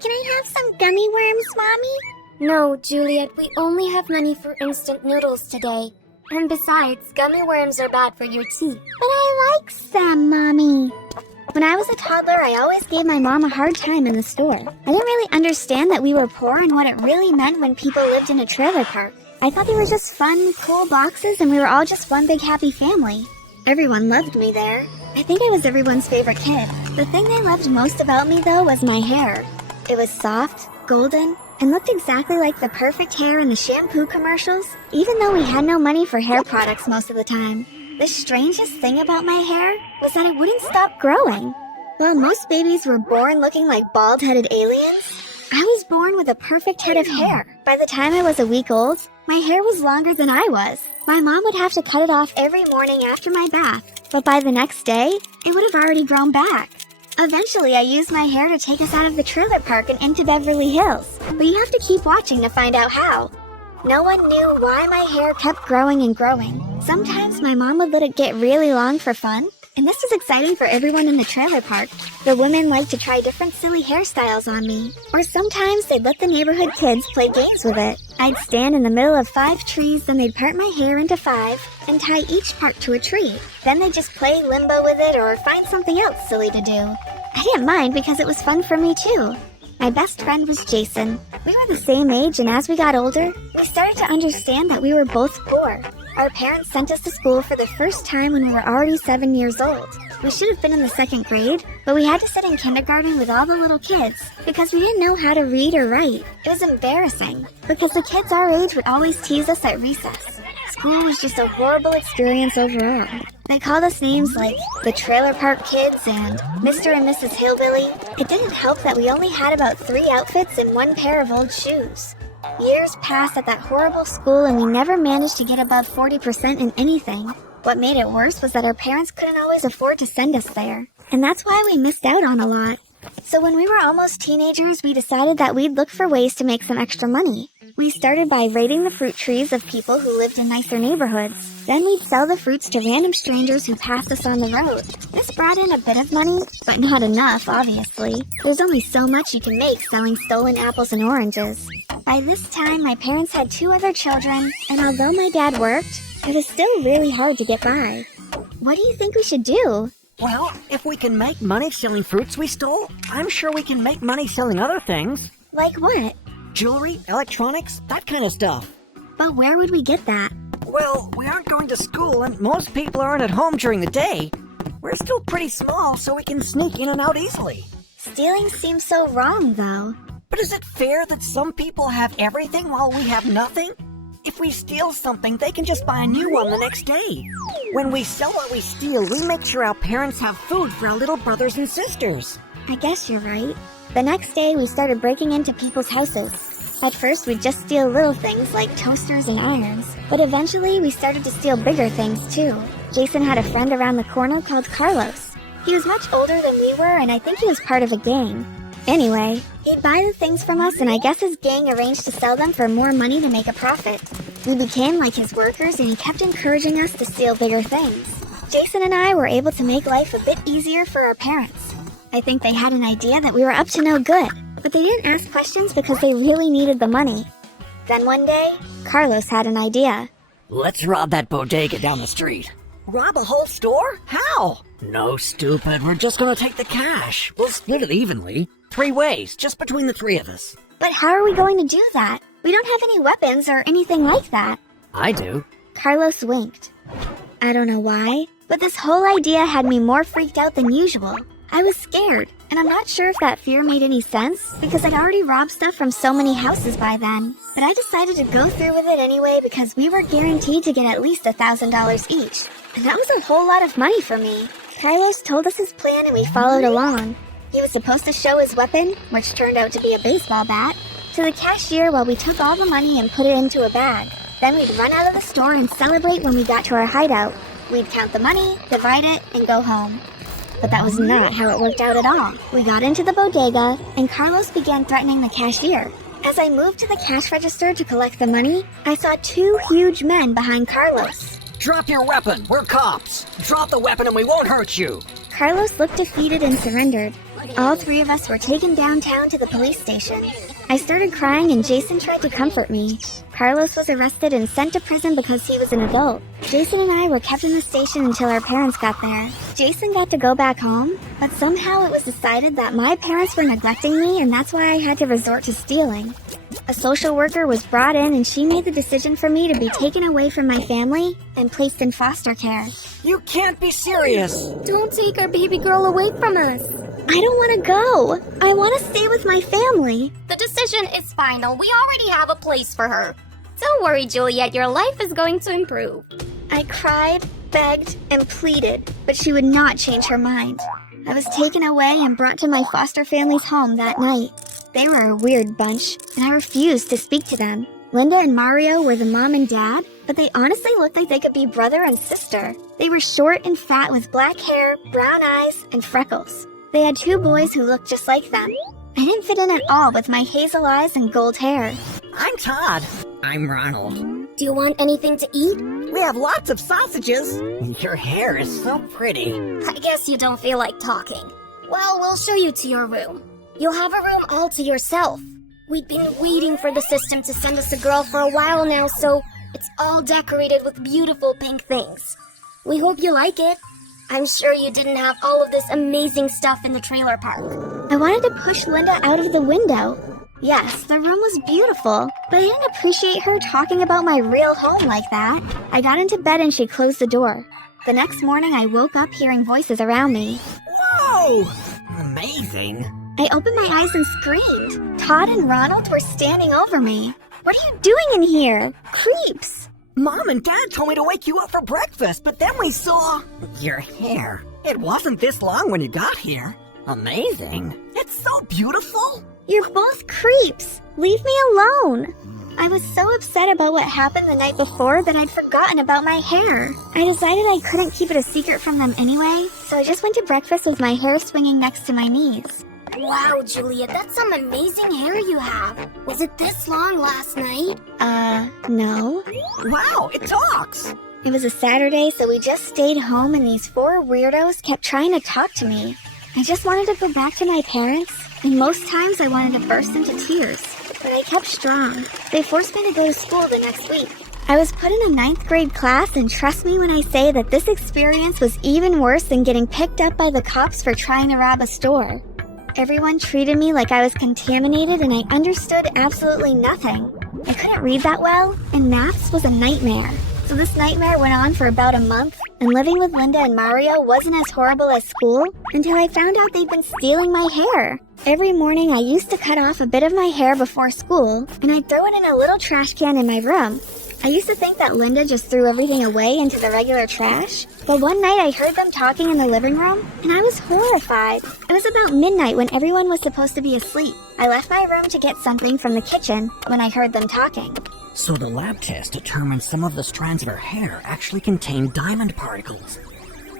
Can I have some gummy worms, Mommy? No, Juliet, we only have money for instant noodles today. And besides, gummy worms are bad for your teeth. But I like some, Mommy. When I was a toddler, I always gave my mom a hard time in the store. I didn't really understand that we were poor and what it really meant when people lived in a trailer park. I thought they were just fun, cool boxes and we were all just one big happy family. Everyone loved me there. I think I was everyone's favorite kid. The thing they loved most about me, though, was my hair. It was soft, golden, and looked exactly like the perfect hair in the shampoo commercials, even though we had no money for hair products most of the time. The strangest thing about my hair was that it wouldn't stop growing. While most babies were born looking like bald-headed aliens, I was born with a perfect head of hair. By the time I was a week old, my hair was longer than I was. My mom would have to cut it off every morning after my bath, but by the next day, it would have already grown back. Eventually, I used my hair to take us out of the trailer park and into Beverly Hills, but you have to keep watching to find out how. No one knew why my hair kept growing and growing. Sometimes my mom would let it get really long for fun, and this was exciting for everyone in the trailer park. The women liked to try different silly hairstyles on me, or sometimes they'd let the neighborhood kids play games with it. I'd stand in the middle of 5 trees, then they'd part my hair into 5 and tie each part to a tree. Then they'd just play limbo with it or find something else silly to do. I didn't mind because it was fun for me too. My best friend was Jason. We were the same age, and as we got older, we started to understand that we were both poor. Our parents sent us to school for the first time when we were already 7 years old. We should have been in the 2nd grade, but we had to sit in kindergarten with all the little kids because we didn't know how to read or write. It was embarrassing because the kids our age would always tease us at recess. School was just a horrible experience overall. They called us names like the Trailer Park Kids and Mr. and Mrs. Hillbilly. It didn't help that we only had about 3 outfits and 1 pair of old shoes. Years passed at that horrible school and we never managed to get above 40% in anything. What made it worse was that our parents couldn't always afford to send us there. And that's why we missed out on a lot. So when we were almost teenagers, we decided that we'd look for ways to make some extra money. We started by raiding the fruit trees of people who lived in nicer neighborhoods. Then we'd sell the fruits to random strangers who passed us on the road. This brought in a bit of money, but not enough, obviously. There's only so much you can make selling stolen apples and oranges. By this time, my parents had 2 other children, and although my dad worked, it was still really hard to get by. What do you think we should do? Well, if we can make money selling fruits we stole, I'm sure we can make money selling other things. Like what? Jewelry, electronics, that kind of stuff. But where would we get that? Well, we aren't going to school and most people aren't at home during the day. We're still pretty small, so we can sneak in and out easily. Stealing seems so wrong, though. But is it fair that some people have everything while we have nothing? If we steal something, they can just buy a new one the next day. When we sell what we steal, we make sure our parents have food for our little brothers and sisters. I guess you're right. The next day, we started breaking into people's houses. At first, we'd just steal little things like toasters and irons, but eventually we started to steal bigger things too. Jason had a friend around the corner called Carlos. He was much older than we were, and I think he was part of a gang. Anyway, he'd buy the things from us, and I guess his gang arranged to sell them for more money to make a profit. We became like his workers, and he kept encouraging us to steal bigger things. Jason and I were able to make life a bit easier for our parents. I think they had an idea that we were up to no good, but they didn't ask questions because they really needed the money. Then one day, Carlos had an idea. Let's rob that bodega down the street. Rob a whole store? How? No, stupid. We're just gonna take the cash. We'll split it evenly. 3 ways, just between the 3 of us. But how are we going to do that? We don't have any weapons or anything like that. I do. Carlos winked. I don't know why, but this whole idea had me more freaked out than usual. I was scared, and I'm not sure if that fear made any sense because I'd already robbed stuff from so many houses by then. But I decided to go through with it anyway because we were guaranteed to get at least $1,000 each. And that was a whole lot of money for me. Carlos told us his plan and we followed along. He was supposed to show his weapon, which turned out to be a baseball bat, to the cashier while we took all the money and put it into a bag. Then we'd run out of the store and celebrate when we got to our hideout. We'd count the money, divide it, and go home. But that was not how it worked out at all. We got into the bodega, and Carlos began threatening the cashier. As I moved to the cash register to collect the money, I saw 2 huge men behind Carlos. Drop your weapon. We're cops. Drop the weapon and we won't hurt you. Carlos looked defeated and surrendered. All three of us were taken downtown to the police station. I started crying and Jason tried to comfort me. Carlos was arrested and sent to prison because he was an adult. Jason and I were kept in the station until our parents got there. Jason got to go back home, but somehow it was decided that my parents were neglecting me and that's why I had to resort to stealing. A social worker was brought in and she made the decision for me to be taken away from my family and placed in foster care. You can't be serious. Don't take our baby girl away from us. I don't want to go. I want to stay with my family. The decision is final. We already have a place for her. Don't worry, Juliet. Your life is going to improve. I cried, begged, and pleaded, but she would not change her mind. I was taken away and brought to my foster family's home that night. They were a weird bunch, and I refused to speak to them. Linda and Mario were the mom and dad, but they honestly looked like they could be brother and sister. They were short and fat with black hair, brown eyes, and freckles. They had two boys who looked just like them. I didn't fit in at all with my hazel eyes and gold hair. I'm Todd. I'm Ronald. Do you want anything to eat? We have lots of sausages. Your hair is so pretty. I guess you don't feel like talking. Well, we'll show you to your room. You'll have a room all to yourself. We've been waiting for the system to send us a girl for a while now, so it's all decorated with beautiful pink things. We hope you like it. I'm sure you didn't have all of this amazing stuff in the trailer park. I wanted to push Linda out of the window. Yes, the room was beautiful, but I didn't appreciate her talking about my real home like that. I got into bed and she closed the door. The next morning, I woke up hearing voices around me. Whoa! Amazing. I opened my eyes and screamed. Todd and Ronald were standing over me. What are you doing in here? Creeps! Mom and Dad told me to wake you up for breakfast, but then we saw your hair. It wasn't this long when you got here. Amazing. It's so beautiful. You're both creeps. Leave me alone. I was so upset about what happened the night before that I'd forgotten about my hair. I decided I couldn't keep it a secret from them anyway, so I just went to breakfast with my hair swinging next to my knees. Wow, Juliet, that's some amazing hair you have. Was it this long last night? No. Wow, it talks. It was a Saturday, so we just stayed home and these four weirdos kept trying to talk to me. I just wanted to go back to my parents, and most times I wanted to burst into tears. But I kept strong. They forced me to go to school the next week. I was put in a 9th grade class, and trust me when I say that this experience was even worse than getting picked up by the cops for trying to rob a store. Everyone treated me like I was contaminated and I understood absolutely nothing. I couldn't read that well, and maths was a nightmare. So this nightmare went on for about a month, and living with Linda and Mario wasn't as horrible as school until I found out they'd been stealing my hair. Every morning I used to cut off a bit of my hair before school, and I'd throw it in a little trash can in my room. I used to think that Linda just threw everything away into the regular trash, but one night I heard them talking in the living room, and I was horrified. It was about midnight when everyone was supposed to be asleep. I left my room to get something from the kitchen when I heard them talking. So the lab test determined some of the strands of her hair actually contained diamond particles.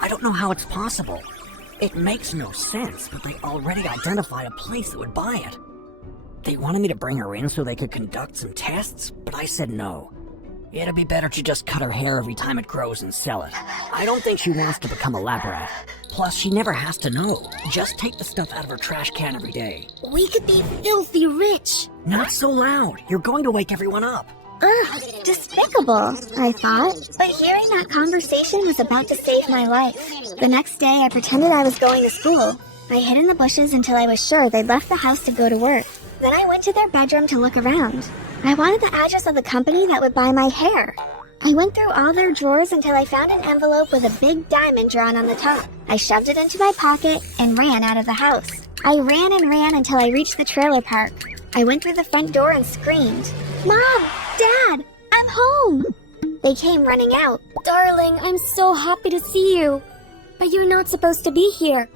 I don't know how it's possible. It makes no sense, but they already identified a place that would buy it. They wanted me to bring her in so they could conduct some tests, but I said no. It'd be better to just cut her hair every time it grows and sell it. I don't think she wants to become a lab rat. Plus, she never has to know. Just take the stuff out of her trash can every day. We could be filthy rich. Not so loud. You're going to wake everyone up. Ugh, despicable, I thought. But hearing that conversation was about to save my life. The next day, I pretended I was going to school. I hid in the bushes until I was sure they'd left the house to go to work. Then I went to their bedroom to look around. I wanted the address of the company that would buy my hair. I went through all their drawers until I found an envelope with a big diamond drawn on the top. I shoved it into my pocket and ran out of the house. I ran and ran until I reached the trailer park. I went through the front door and screamed, "Mom! Dad! I'm home!" They came running out. Darling, I'm so happy to see you. But you're not supposed to be here.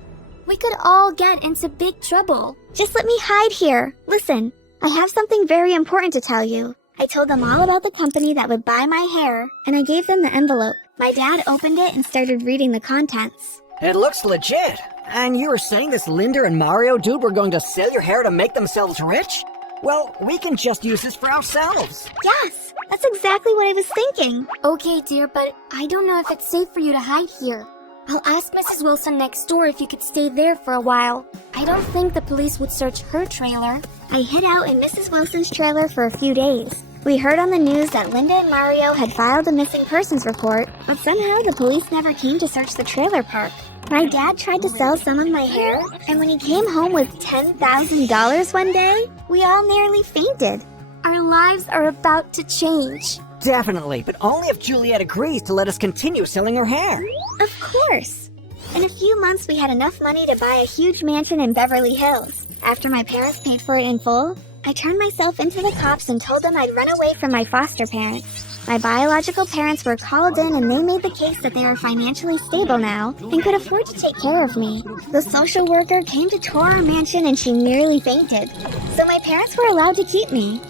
We could all get into big trouble. Just let me hide here. Listen, I have something very important to tell you. I told them all about the company that would buy my hair, and I gave them the envelope. My dad opened it and started reading the contents. It looks legit. And you were saying this Linda and Mario dude were going to sell your hair to make themselves rich? Well, we can just use this for ourselves. Yes, that's exactly what I was thinking. Okay, dear, but I don't know if it's safe for you to hide here. I'll ask Mrs. Wilson next door if you could stay there for a while. I don't think the police would search her trailer. I hid out in Mrs. Wilson's trailer for a few days. We heard on the news that Linda and Mario had filed a missing persons report, but somehow the police never came to search the trailer park. My dad tried to sell some of my hair, and when he came home with $10,000 one day, we all nearly fainted. Our lives are about to change. Definitely, but only if Juliet agrees to let us continue selling her hair. Of course. In a few months, we had enough money to buy a huge mansion in Beverly Hills. After my parents paid for it in full, I turned myself into the cops and told them I'd run away from my foster parents. My biological parents were called in and they made the case that they are financially stable now and could afford to take care of me. The social worker came to tour our mansion and she nearly fainted. So my parents were allowed to keep me.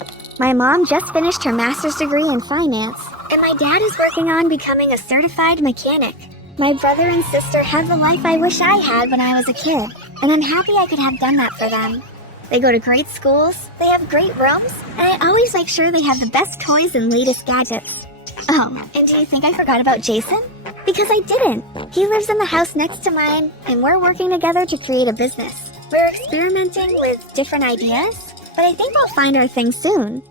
My mom just finished her master's degree in finance, and my dad is working on becoming a certified mechanic. My brother and sister have the life I wish I had when I was a kid, and I'm happy I could have done that for them. They go to great schools, they have great rooms, and I always make sure they have the best toys and latest gadgets. Oh, and do you think I forgot about Jason? Because I didn't. He lives in the house next to mine, and we're working together to create a business. We're experimenting with different ideas, but I think we'll find our thing soon.